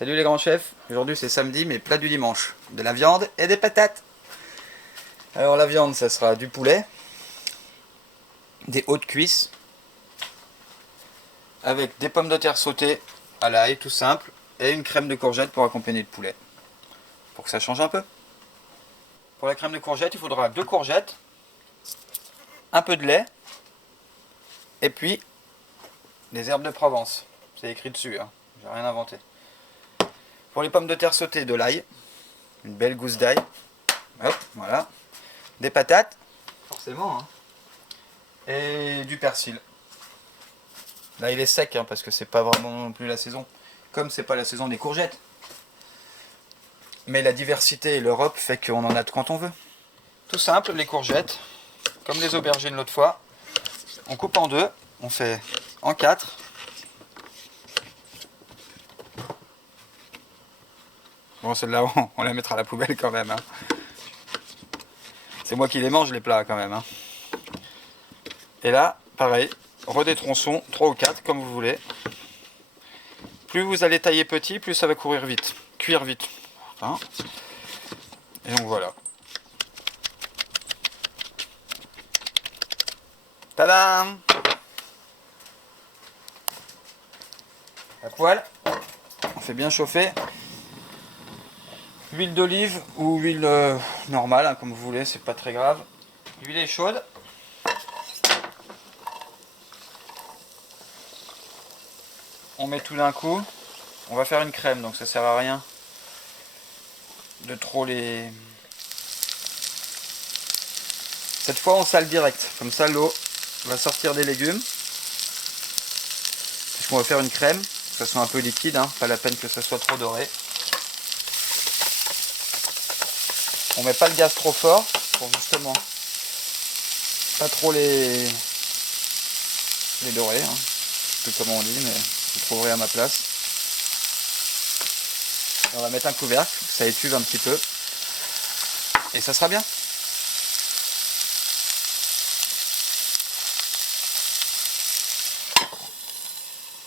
Salut les grands chefs, aujourd'hui c'est samedi mais plat du dimanche, de la viande et des patates. Alors la viande ça sera du poulet, des hautes cuisses, avec des pommes de terre sautées à l'ail tout simple et une crème de courgette pour accompagner le poulet, pour que ça change un peu. Pour la crème de courgette il faudra 2 courgettes, un peu de lait et puis des herbes de Provence, c'est écrit dessus, hein. J'ai rien inventé. Pour les pommes de terre sautées, de l'ail, une belle gousse d'ail, hop, voilà, des patates, forcément, hein, et du persil. Là il est sec hein, parce que c'est pas vraiment non plus la saison, comme c'est pas la saison des courgettes. Mais la diversité et l'Europe fait qu'on en a quand on veut. Tout simple, les courgettes, comme les aubergines l'autre fois, on coupe en deux, on fait en 4. Bon, celle-là, on la mettra à la poubelle quand même. Hein. C'est moi qui les mange, les plats, quand même. Hein. Et là, pareil, des tronçons, 3 ou 4, comme vous voulez. Plus vous allez tailler petit, plus ça va cuire vite. Hein. Et donc voilà. Tadam! La poêle, on fait bien chauffer. Huile d'olive ou huile normale, hein, comme vous voulez, c'est pas très grave. L'huile est chaude. On met tout d'un coup. On va faire une crème, donc ça sert à rien de trop les... Cette fois on sale direct, comme ça l'eau va sortir des légumes. Puisqu'on va faire une crème, que ça soit un peu liquide, hein, pas la peine que ça soit trop doré. On met pas le gaz trop fort pour justement pas trop les dorer, hein. Je sais plus comment on dit, mais vous trouverez à ma place. Et on va mettre un couvercle, ça étuve un petit peu, et ça sera bien.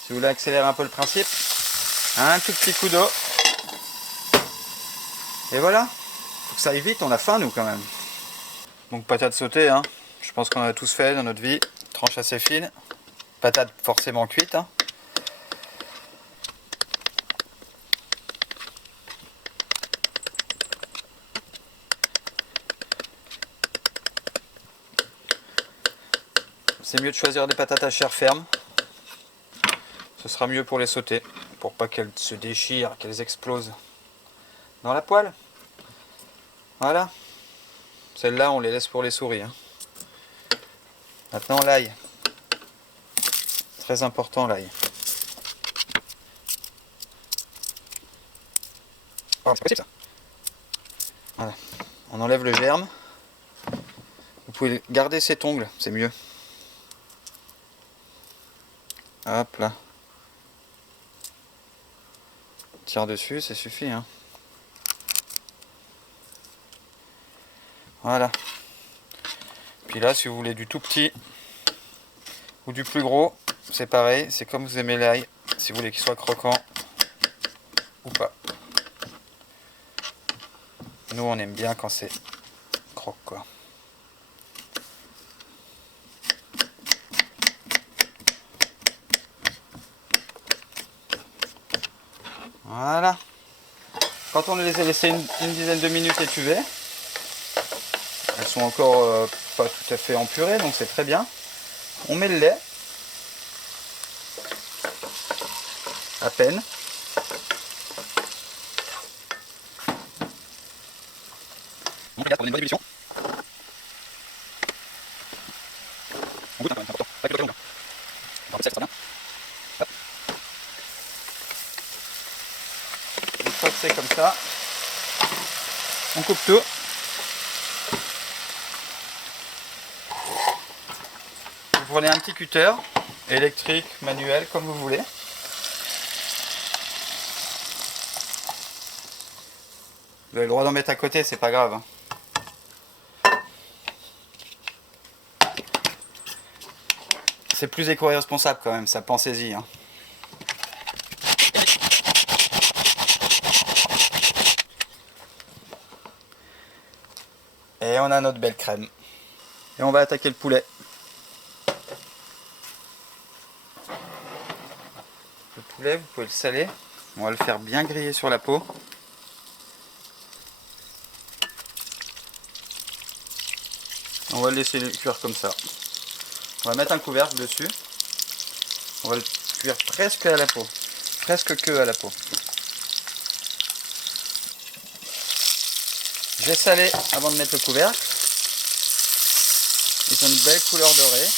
Si vous voulez accélérer un peu le principe, un tout petit coup d'eau. Et voilà. Faut que ça aille vite, on a faim nous quand même. Donc patates sautées, hein. Je pense qu'on a tous fait dans notre vie. Tranche assez fine. Patates forcément cuites. Hein. C'est mieux de choisir des patates à chair ferme. Ce sera mieux pour les sauter, pour pas qu'elles se déchirent, qu'elles explosent dans la poêle. Voilà. Celles-là, on les laisse pour les souris. Hein. Maintenant, l'ail. Très important, l'ail. Oh, c'est possible, ça. Voilà. On enlève le germe. Vous pouvez garder cet ongle, c'est mieux. Hop là. Tire dessus, ça suffit. Hein. Voilà. Puis là, si vous voulez du tout petit ou du plus gros, c'est pareil, c'est comme vous aimez l'ail, si vous voulez qu'il soit croquant ou pas. Nous, on aime bien quand c'est croque, quoi. Voilà. Quand on les a laissés une dizaine de minutes étuvées, elles sont encore pas tout à fait empurées, donc c'est très bien. On met le lait, à peine. On regarde pour une bonne ébullition. On goûte un peu, c'est important. Pas que le long. On va ça bien. Hop. Une fois que c'est comme ça, on coupe tout. Vous prenez un petit cutter, électrique, manuel, comme vous voulez. Vous avez le droit d'en mettre à côté, c'est pas grave. C'est plus éco-responsable quand même, ça, pensez-y. Hein. Et on a notre belle crème. Et on va attaquer le poulet. Le poulet, vous pouvez le saler. On va le faire bien griller sur la peau. On va le laisser cuire comme ça. On va mettre un couvercle dessus. On va le cuire presque à la peau. Presque que à la peau. J'ai salé avant de mettre le couvercle. Ils ont une belle couleur dorée.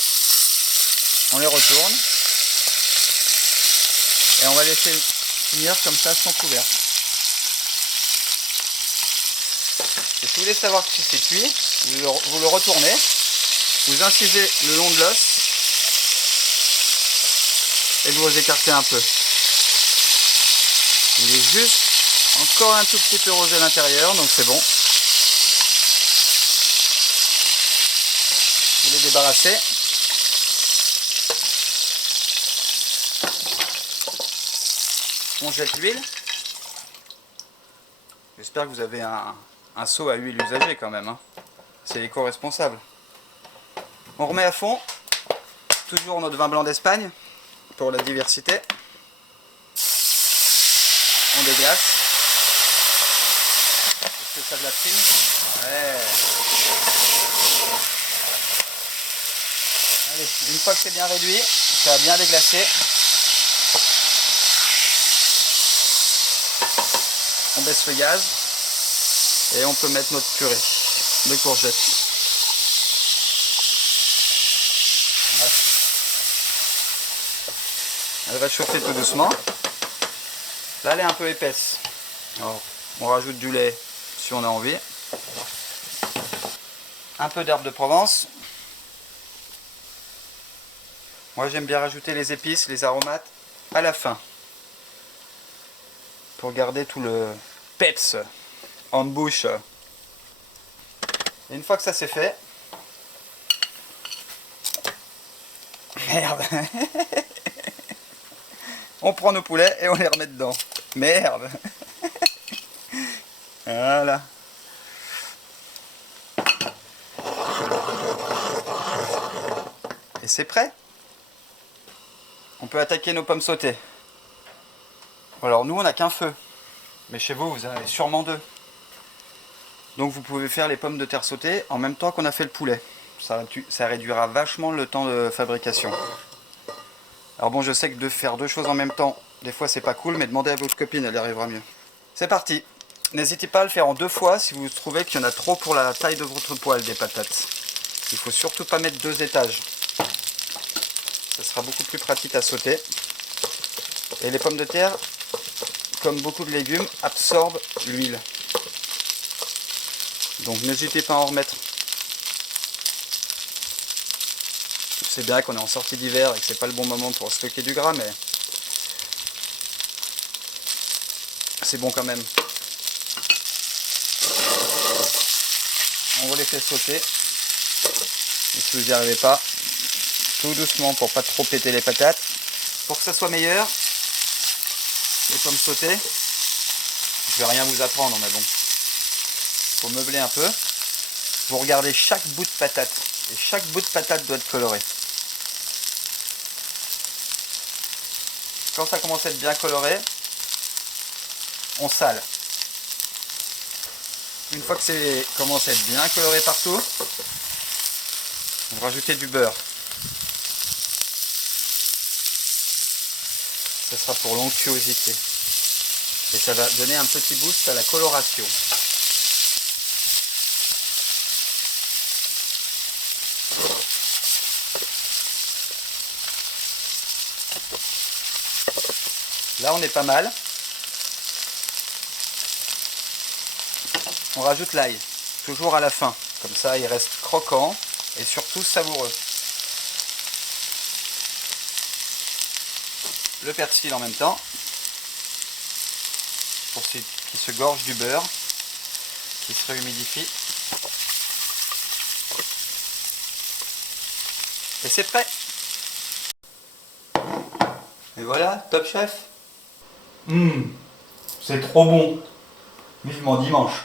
On les retourne. Et on va laisser finir comme ça sans couvercle. Et si vous voulez savoir si c'est cuit, vous le retournez. Vous incisez le long de l'os. Et vous écartez un peu. Il est juste encore un tout petit peu rosé à l'intérieur, donc c'est bon. Vous les débarrassez. On jette l'huile. J'espère que vous avez un seau à huile usagée quand même. Hein. C'est éco-responsable. On remet à fond. Toujours notre vin blanc d'Espagne pour la diversité. On déglace. Est-ce que ça glaçine? Ouais. Allez, une fois que c'est bien réduit, ça a bien déglacé. On baisse le gaz et on peut mettre notre purée de courgettes. Voilà. Elle va chauffer tout doucement. Là, elle est un peu épaisse. Alors, on rajoute du lait si on a envie. Un peu d'herbe de Provence. Moi, j'aime bien rajouter les épices, les aromates à la fin. Pour garder tout le peps en bouche. Et une fois que ça c'est fait, merde, on prend nos poulets et on les remet dedans. Merde. Voilà. Et c'est prêt. On peut attaquer nos pommes sautées. Alors nous on n'a qu'un feu, mais chez vous vous en avez sûrement deux. Donc vous pouvez faire les pommes de terre sautées en même temps qu'on a fait le poulet. Ça réduira vachement le temps de fabrication. Alors bon, je sais que de faire deux choses en même temps, des fois c'est pas cool, mais demandez à votre copine, elle y arrivera mieux. C'est parti. N'hésitez pas à le faire en deux fois si vous trouvez qu'il y en a trop pour la taille de votre poêle des patates. Il faut surtout pas mettre deux étages. Ça sera beaucoup plus pratique à sauter. Et les pommes de terre, comme beaucoup de légumes, absorbent l'huile. Donc n'hésitez pas à en remettre. C'est bien qu'on est en sortie d'hiver et que c'est pas le bon moment pour stocker du gras, mais c'est bon quand même. On va les faire sauter. Et si vous n'y arrivez pas, tout doucement pour pas trop péter les patates. Pour que ça soit meilleur, les pommes sautées, je vais rien vous apprendre, mais bon, faut meubler un peu. Vous regardez chaque bout de patate, et chaque bout de patate doit être coloré. Quand ça commence à être bien coloré, on sale. Une fois que c'est commencé à être bien coloré partout, vous rajoutez du beurre. Ce sera pour l'onctuosité. Et ça va donner un petit boost à la coloration. Là on est pas mal. On rajoute l'ail, toujours à la fin. Comme ça il reste croquant et surtout savoureux. Le persil en même temps. Pour qu'il se gorge du beurre, qui se réhumidifie. Et c'est prêt. Et voilà, Top Chef. C'est trop bon. Vivement dimanche.